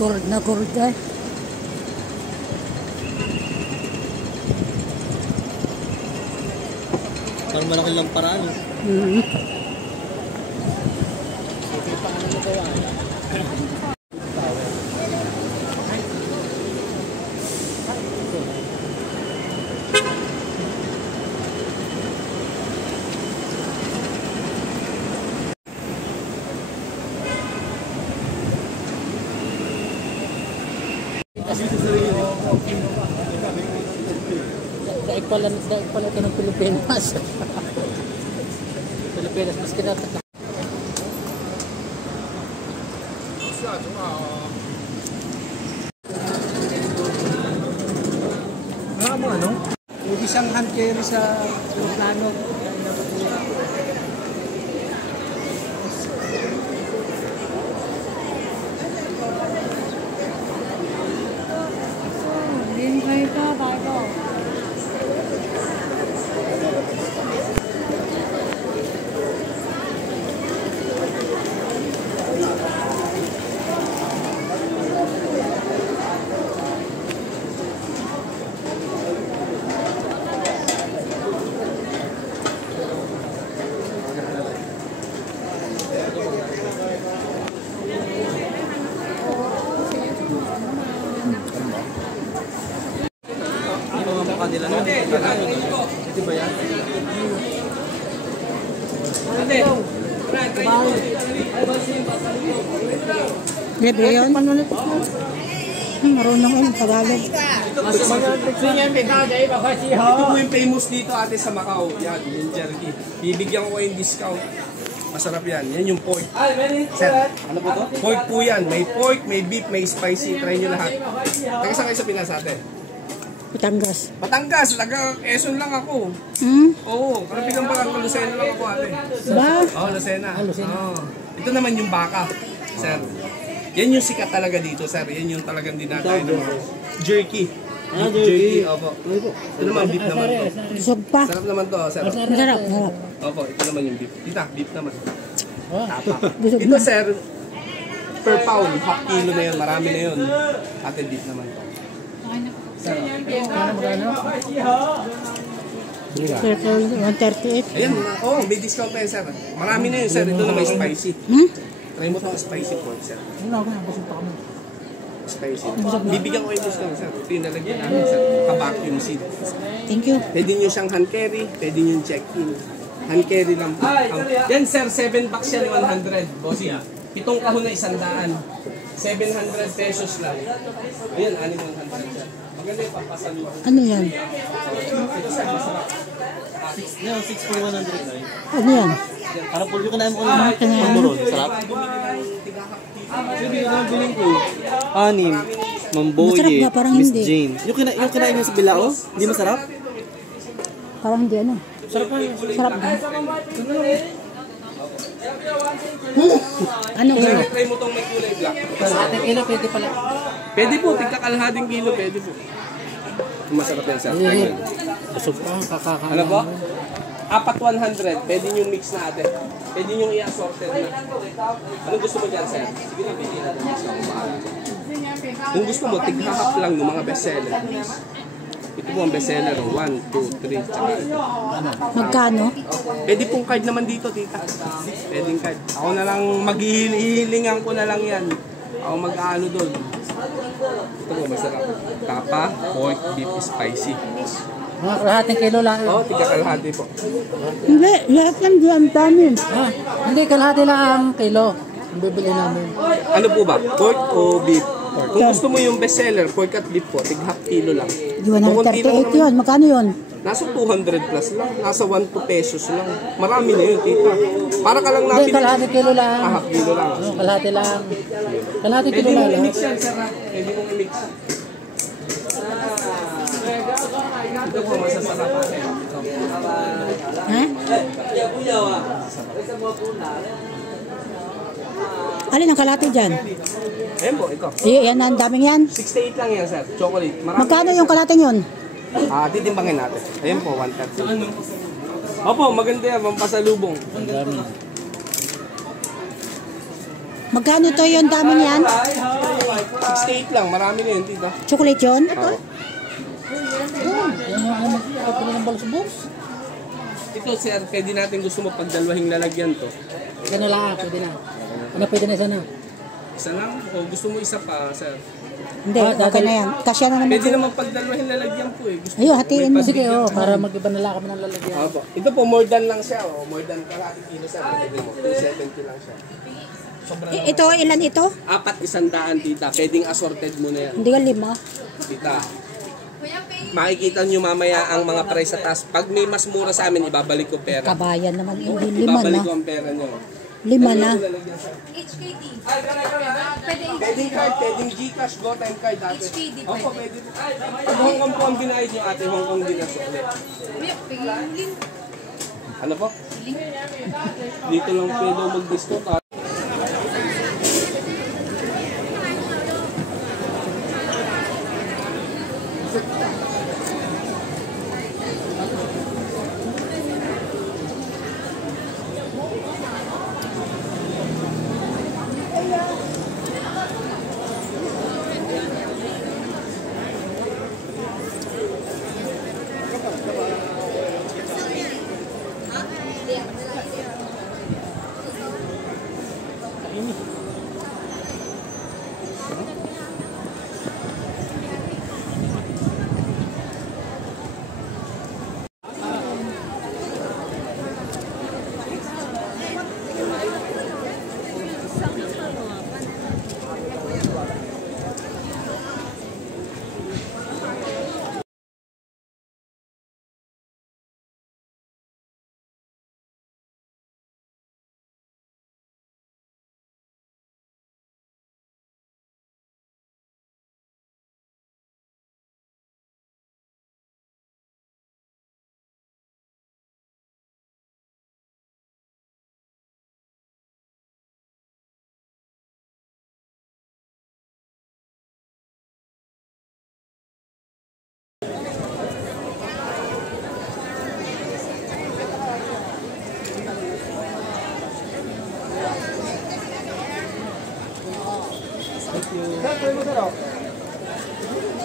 Gold na gold ay. Parang malaki lang paraan. Okay, paano mo gawa? Daig pala ito ng Pilipinas. Pilipinas, mas kinatatak. Ano? Pwede siyang hand carry sa plano. Kanila na. Ito ba yan? Libre yun? Marunong yun, Tagalog. Ito po yung famous dito ate sa Macau. Yan, yung jerky. Bibigyan ko yung discount. Masarap yan. Yan yung pork. Sir, ano po to? Pork po yan. May pork, may beef, may spicy. Try nyo lahat. Taga saan kayo sa Pinas ate? Batangas. Batangas, taga Quezon lang ako. Oo, karabigan pa lang, Lucena lang ako ate. Ba? Oo, Lucena. Ito naman yung baka, sir. Yan yung sikat talaga dito, sir. Yan yung talagang dinadayo ng jerky. Jerky, opo. Ito naman beef naman to. Busog pa. Sarap naman to, sir. Masarap. Opo, ito naman yung beef. Tita, beef naman. Tapa. Busog Ito, na. sir, per pound, half kilo na yun. Marami na yun. Ate, beef naman to. Magkano? 138. Ayan, may discount pa yun, sir. Marami na yun, sir. Ito na may spicy. Try mo itong spicy pork, sir. Busog pa kami. Spicy. Bibigyan ko yung discount, sir. Ito yung nalagyan namin, sir. Ka-vacuum seed. Thank you. Pwede nyo siyang hand carry, pwede nyo check-in. Hand carry lang po. Yan, sir, 7 bucks yan, 100. Bossy. Pitong kahon na 100. 700 pesos lang. Ayan, 600, sir. Maganda yung papasaluhan. Ano yan? Ito, sir, masarap. 6 for 100 na yun. Ano yan? Parang pulyo ka na yung pagmuron. Sarap. Sabi yung biling ko. Anim. Mamboye. Masarap ba? Parang Miss hindi. Jane. Yung kinain nyo sa Bilao? Hindi masarap? Parang hindi ano. Sarap pa. Sarap ba? Ano Sir, ano? try mo itong may kulay black. Ating kilo, pwede pala. Pwede po, tigkakalahading kilo, pwede po. Masarap yan, sir. Busog pa, kakakain. Ano po? 4 100, pwede nyo mix na ate. Pwede nyo i-assorted na. Anong gusto mo dyan, sir? Sige na, pwede natin mix na kumahala. Kung gusto mo, tighahap lang ng mga bestseller. Ito po ang bestseller, 1, 2, 3, tsaka ito. Magkano? Pwede pong card naman dito, tita. Pwedeng card. Ako na lang, maghihilingan ko na lang yan. Ako mag-aalo doon. Ito po, masarap. Tapa, pork, beef, spicy. Mga kalahating kilo lang. Oo, tigkakalahati po. Hindi, lahat yan diyan dami. Hindi, kalahati lang ang kilo. Ang bibili namin. Ano po ba? Pork o beef? Kung gusto mo yung bestseller, pork at beef po, tig-half kilo lang. 138 yun. Magkano yun? Nasa 200 plus lang. Nasa 1 to pesos lang. Marami na yun, tita. Para ka lang Hindi, nabili. kalahating kilo lang. Half kilo lang. Kalahati lang. Kalahating kilo Pwede lang. mong i-mix yan, sir. Pwede mong i-mix. Ito po, masasarap. Ha? Alin ang kalate dyan? Ayan po, ito. Yan, ang daming yan. 68 lang yan, sir. Chocolate. Marami Magkano yan, yung sir. kalating yun? Titimbangin natin. Ayan po, 130. Opo, maganda yan. Pampasalubong. Magkano to yung daming yan? 68 lang, marami na yun, tita. Chocolate yun? Oo. Yan yung ano, magkakapila ng balsbos. Ito, sir, pwede natin gusto mo pagdalawahing lalagyan to. Isa na lang, pwede na. Ano, pwede na isa na. Isa lang? O gusto mo isa pa, sir? Hindi, okay na yan. Kasya na naman. Pwede naman pagdalawahing lalagyan po eh. Gusto Ayun, hatiin mo. Sige, para mag-iba na lang kami ng lalagyan. Opo. Ito po, more than lang siya. Oh. More than kalahati kilo, sir. 270 lang siya. Ito, ilan ito? 400, tita. Pwedeng assorted mo na yan. Hindi ka 5. Tita. Makikita nyo mamaya ang mga price sa taas. Pag may mas mura sa amin, ibabalik ko pera. Kabayan naman. Hindi 5 Ibabalik na. ko ang pera nyo. 5 na. HKD. Pwedeng card, pwedeng Gcash, GoTime card dati. HKD Opo, pwede po. Pag Hong Kong po ang binayad nyo ate, Hong Kong din ang sukli. Kuya, pingin. Ano po? Dito lang pwede mag-discount.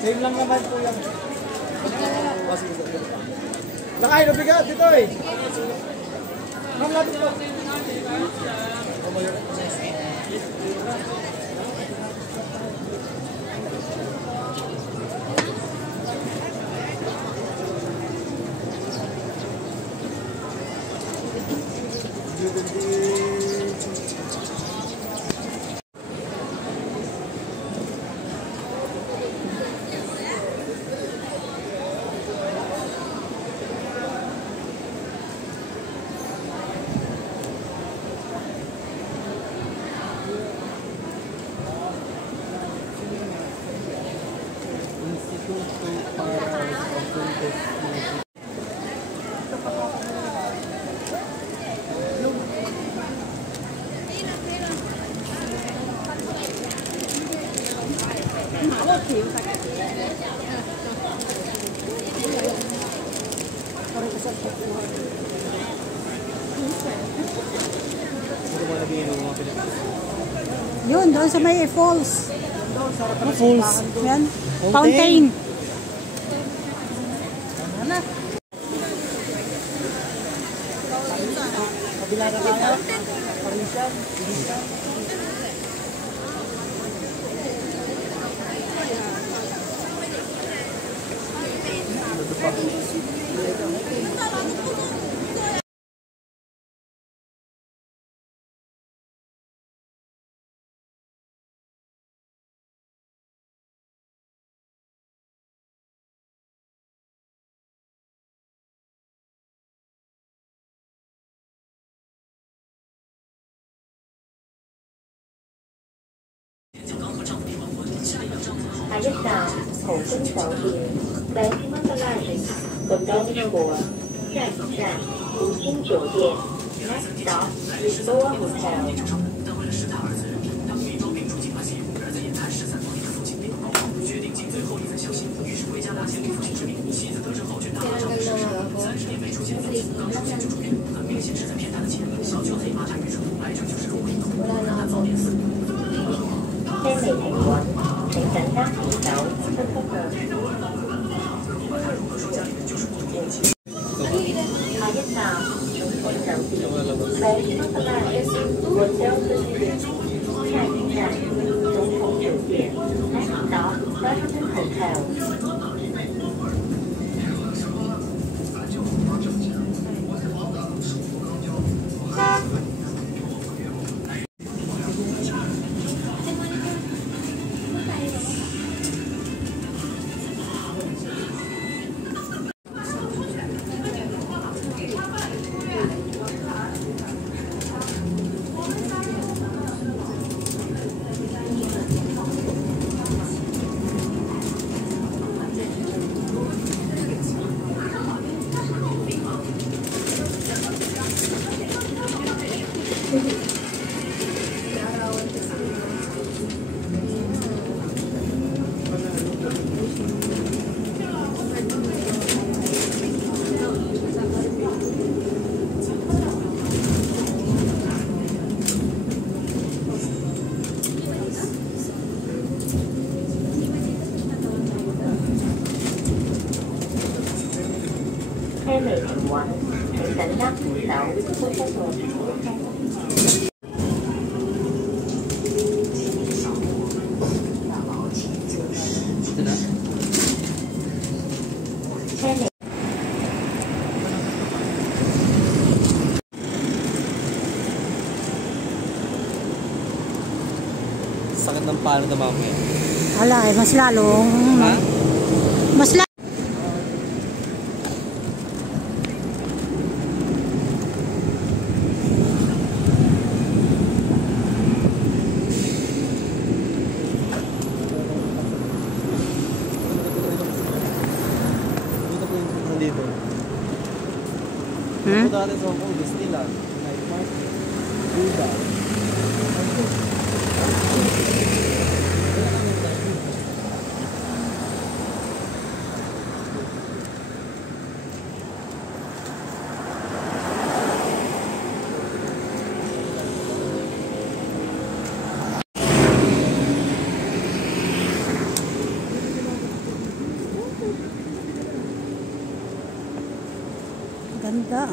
Same lang naman po yan. Nakain na bigat dito eh. Ma'am, lapit po. Yun, doon sa may falls. Falls. Yan. Fountain. Kabila na kaya. Parisan.下一站红星酒店，在金门的拉人，本到中国，下一站红星酒店。Next stop, Lisboa Hotel. 我来拿走。我交通时间，下一站总统酒店，Next stop Washington Hotel。車未停運，請緊握扶手，恢復座椅。車未。Sakit ng palo na mamaya. Ala, eh, mas lalong... Ha? Mas lalong... Dito. Hmm? Ito dati sa Hong Kong, Disneyland. Night Market. Buda. Ganda.